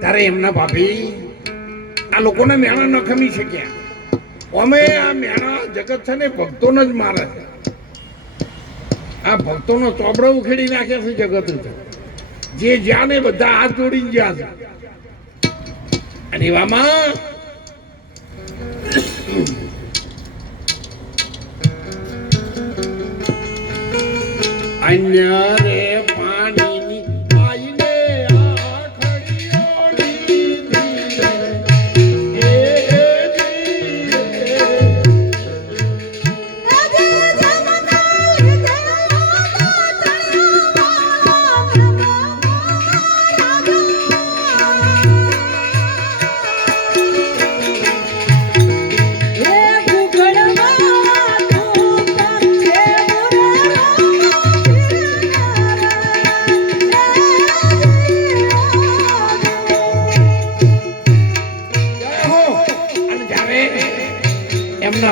ત્યારે એમના ભાભી, આ લોકોને મેણા ન ખમી શક્યા. અમે આ મેણા જગત છે ને ભક્તોને જ મારે છે. આ ભક્તોનો ચોપડો ઉખેડી નાખ્યા છે જગત. જે જ્યાં ને બધા હાથ જોડીને ગયા છે. અને એવામાં અન્ય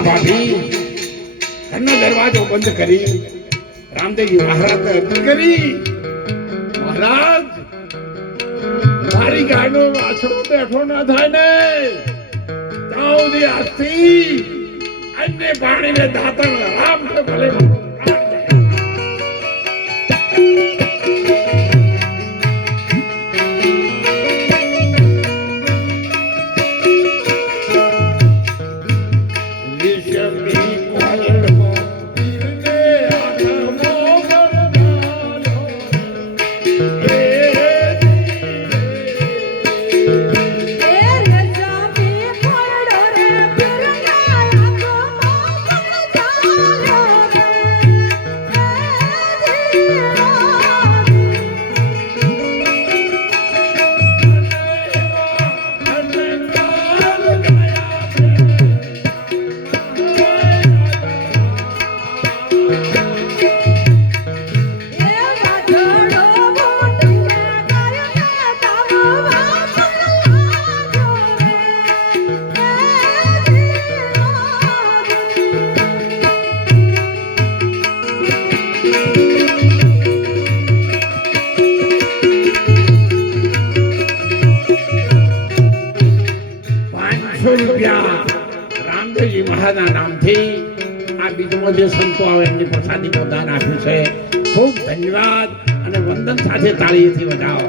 એમના ભાભી ઘરનો દરવાજો બંધ કરી રામદેવજી મહારાજને અર્પણ કરી. મહારાજ, મારી ગાયનો વાછડો બેઠો ના થાય ને. ત્યાં સુધી આજથી અન્ય પાણીને દાતણ રામ ભલે વિષમી કોયલમાં પાંચસો રૂપિયા રામદેવજી મહારાજના નામથી આ બીજમાં જે સંતો આવે એમની પ્રસાદી પ્રદાન આપ્યું છે. ખૂબ ધન્યવાદ અને વંદન સાથે તાળીથી વધાવો.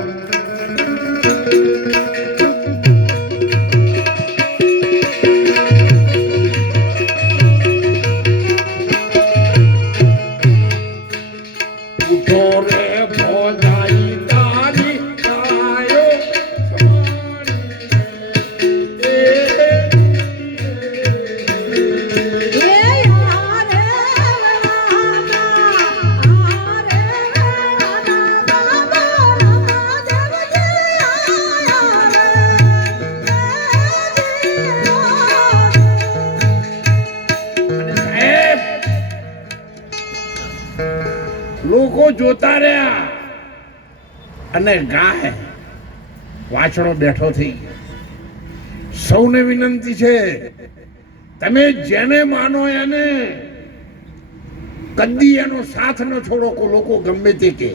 લોકો જોતા રહ્યા. અને ગાય વાછડો બેઠો થઈ સૌને વિનંતી છે, તમે જેને માનો એને, કદી એનો સાથ ન છોડો લોકો ગમે તે કે